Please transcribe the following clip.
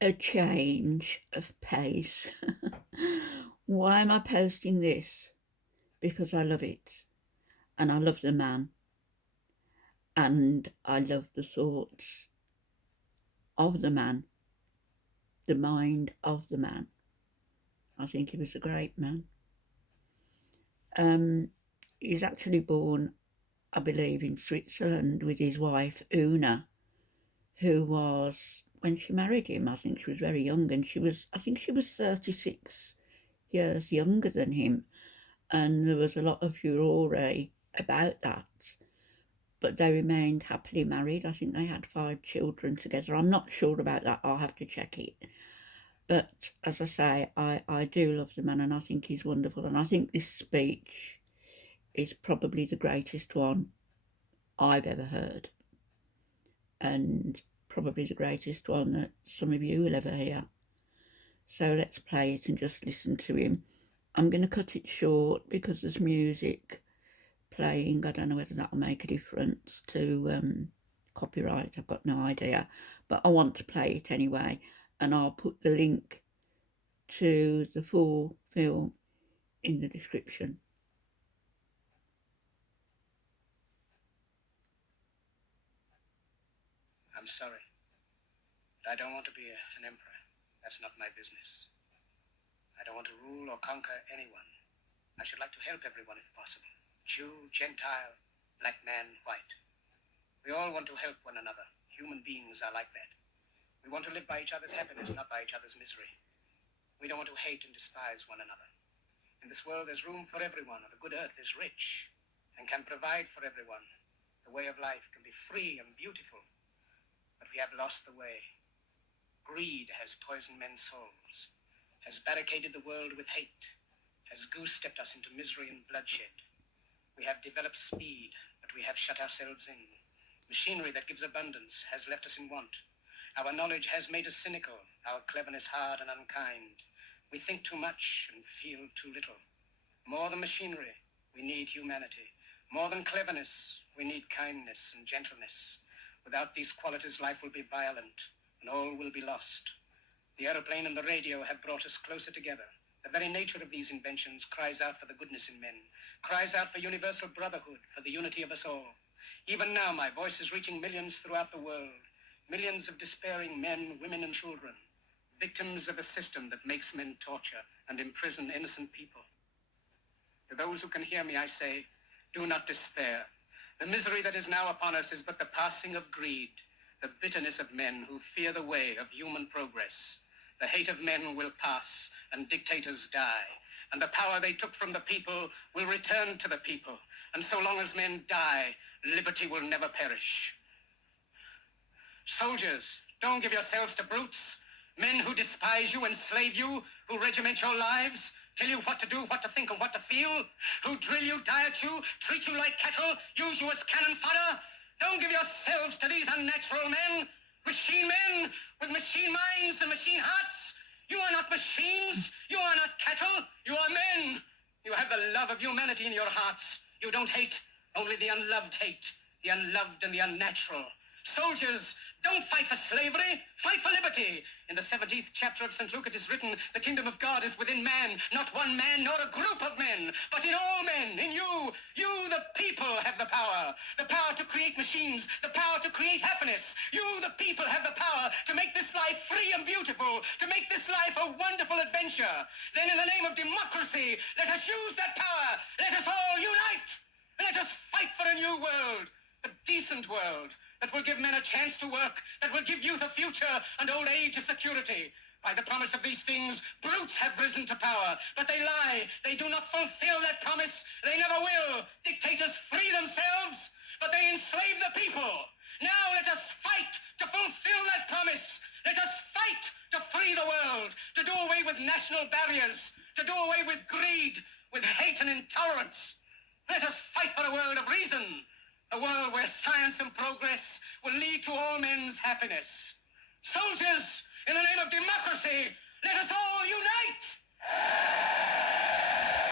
a change of pace. Why am I posting this? Because I love it, and I love the man, and I love the thoughts of the man, the mind of the man. I think he was a great man. He's actually born, I believe, in Switzerland with his wife Una, who was, when she married him, I think she was very young, and I think she was 36 years younger than him, and there was a lot of furore about that. But they remained happily married. I think they had 5 children together. I'm not sure about that. I'll have to check it. But as I say, I do love the man, and I think he's wonderful. And I think this speech is probably the greatest one I've ever heard, and probably the greatest one that some of you will ever hear. So let's play it and just listen to him. I'm going to cut it short because there's music playing. I don't know whether that'll make a difference to copyright. I've got no idea, but I want to play it anyway, and I'll put the link to the full film in the description. I'm sorry, but I don't want to be an emperor. That's not my business. I don't want to rule or conquer anyone. I should like to help everyone if possible. Jew, Gentile, black man, white. We all want to help one another. Human beings are like that. We want to live by each other's happiness, not by each other's misery. We don't want to hate and despise one another. In this world, there's room for everyone, and the good earth is rich and can provide for everyone. The way of life can be free and beautiful, but we have lost the way. Greed has poisoned men's souls, has barricaded the world with hate, has goose-stepped us into misery and bloodshed. We have developed speed, but we have shut ourselves in. Machinery that gives abundance has left us in want. Our knowledge has made us cynical, our cleverness hard and unkind. We think too much and feel too little. More than machinery, we need humanity. More than cleverness, we need kindness and gentleness. Without these qualities, life will be violent, and all will be lost. The aeroplane and the radio have brought us closer together. The very nature of these inventions cries out for the goodness in men, cries out for universal brotherhood, for the unity of us all. Even now, my voice is reaching millions throughout the world, millions of despairing men, women, and children, victims of a system that makes men torture and imprison innocent people. To those who can hear me, I say, do not despair. The misery that is now upon us is but the passing of greed, the bitterness of men who fear the way of human progress. The hate of men will pass, and dictators die, and the power they took from the people will return to the people. And so long as men die, liberty will never perish. Soldiers, don't give yourselves to brutes, men who despise you, enslave you, who regiment your lives, tell you what to do, what to think, and what to feel, who drill you, diet you, treat you like cattle, use you as cannon fodder. Don't give yourselves to these unnatural men, machine men with machine minds and machine hearts. You are not machines. You are not cattle. You are men. You have the love of humanity in your hearts. You don't hate, only the unloved hate, the unloved and the unnatural. Soldiers, don't fight for slavery, fight for liberty. In the 17th chapter of St. Luke it is written, the kingdom of God is within man, not one man nor a group of men, but in all men, in you. You, the people, have the power to create machines, the power to create happiness. You, the people, have the power to make this life free and beautiful, to make this life a wonderful adventure. Then in the name of democracy, let us use that power. Let us all unite. Let us fight for a new world, a decent world, that will give men a chance to work, that will give youth a future and old age a security. By the promise of these things, brutes have risen to power, but they lie. They do not fulfill that promise. They never will. Dictators free themselves, but they enslave the people. Now let us fight to fulfill that promise. Let us fight to free the world, to do away with national barriers, to do away with greed, with hate and intolerance. Let us fight for a world of reason, a world where science and progress will lead to all men's happiness. Soldiers, in the name of democracy, let us all unite!